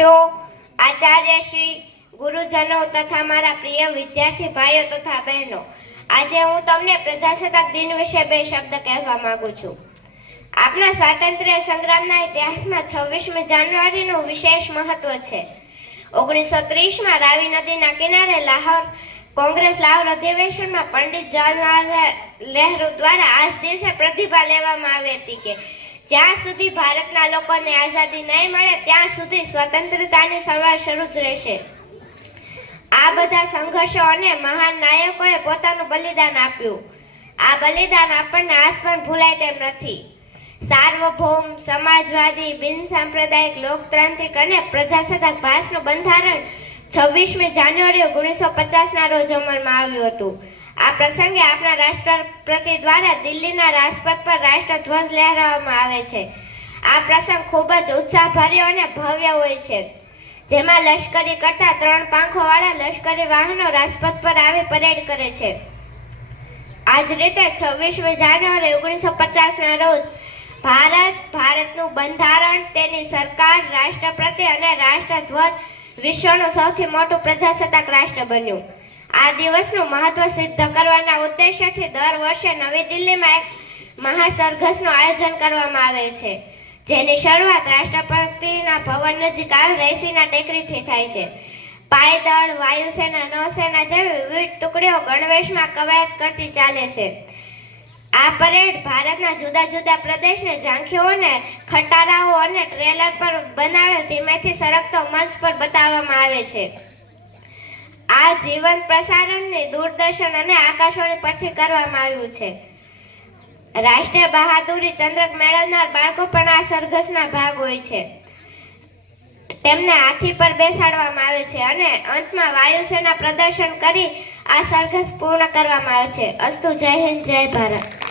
આચાર્ય શ્રી ગુરુજનો તથા મારા પ્રિય વિદ્યાર્થી ભાઈઓ તથા બહેનો, આજે હું તમને પ્રજાસત્તાક દિન વિશે બે શબ્દ કહેવા માંગુ છું. આપણા સ્વાતંત્ર્ય સંગ્રામના ઇતિહાસમાં 26મી જાન્યુઆરીનું વિશેષ મહત્વ છે. 1930માં રાવી નદીના કિનારે લાહોર કોંગ્રેસ લાહોર અધિવેશનમાં પંડિત જવાહરલાલ નહેરુ દ્વારા આ દિવસે પ્રતિભા લેવામાં આવી હતી કે જ્યાં સુધી ભારતના લોકોને આઝાદી નહીં મળે ત્યાં સુધી સ્વતંત્રતાની સવાર શરૂ જ રહેશે. આ બધા સંઘર્ષો અને મહાન નાયકોએ પોતાનું બલિદાન આપ્યું. આ બલિદાન આપણને આજ પણ ભૂલાય તેમ નથી. સાર્વભૌમ, સમાજવાદી, બિનસાંપ્રદાયિક, લોકતાંત્રિક અને પ્રજાસત્તાક ભારતનું બંધારણ 26મી જાન્યુઆરી 1950ના રોજ અમલમાં આવ્યું હતું. આ પ્રસંગે આપણા રાષ્ટ્રપતિ દ્વારા દિલ્હીના રાજપથ પર રાષ્ટ્રધ્વજ લહેરાવવામાં આવે છે. આ પ્રસંગ ખૂબ જ ઉત્સાહભર્યો અને ભવ્ય હોય છે, જેમાં લશ્કરી કરતા 3 પાંખોવાળા લશ્કરી વાહનો રાજપથ પર આવી પરેડ કરે છે. આ જ રીતે 26મી જાન્યુઆરી 1950ના રોજ ભારતનું બંધારણ, તેની સરકાર, રાષ્ટ્રપતિ અને રાષ્ટ્રધ્વજ વિશ્વનું સૌથી મોટું પ્રજાસત્તાક રાષ્ટ્ર બન્યું. આ દિવસનું મહત્વ સિદ્ધ કરવાના ઉદ્દેશ્યથી દર વર્ષે નવી દિલ્હીમાં એક મહાસરઘસનું આયોજન કરવામાં આવે છે, જેની શરૂઆત રાષ્ટ્રપતિના ભવન નજીક આવેલ રેસીના ટેકરીથી થાય છે. પાયદળ, વાયુસેના, નૌસેના જેવી વિવિધ ટુકડીઓ ગણવેશમાં કવાયત કરતી ચાલે છે. આ પરેડ ભારતના જુદા જુદા પ્રદેશને ઝાંખીઓને, ખટારાઓ અને ટ્રેલર પર બનાવેલ ધીમેથી સરકતો મંચ પર બતાવવામાં આવે છે. આ જીવંત પ્રસારણની દૂરદર્શન અને આકાશવાણી પરથી કરવામાં આવ્યું છે. રાષ્ટ્રીય બહાદુરી ચંદ્રક મેળવનાર બાળકો પણ આ સરઘસના ભાગ હોય છે. તેમને હાથી પર બેસાડવામાં આવે છે અને અંતમાં વાયુસેના પ્રદર્શન કરી આ સરઘસ પૂર્ણ કરવામાં આવે છે. અસ્તુ. જય હિન્દ, જય ભારત.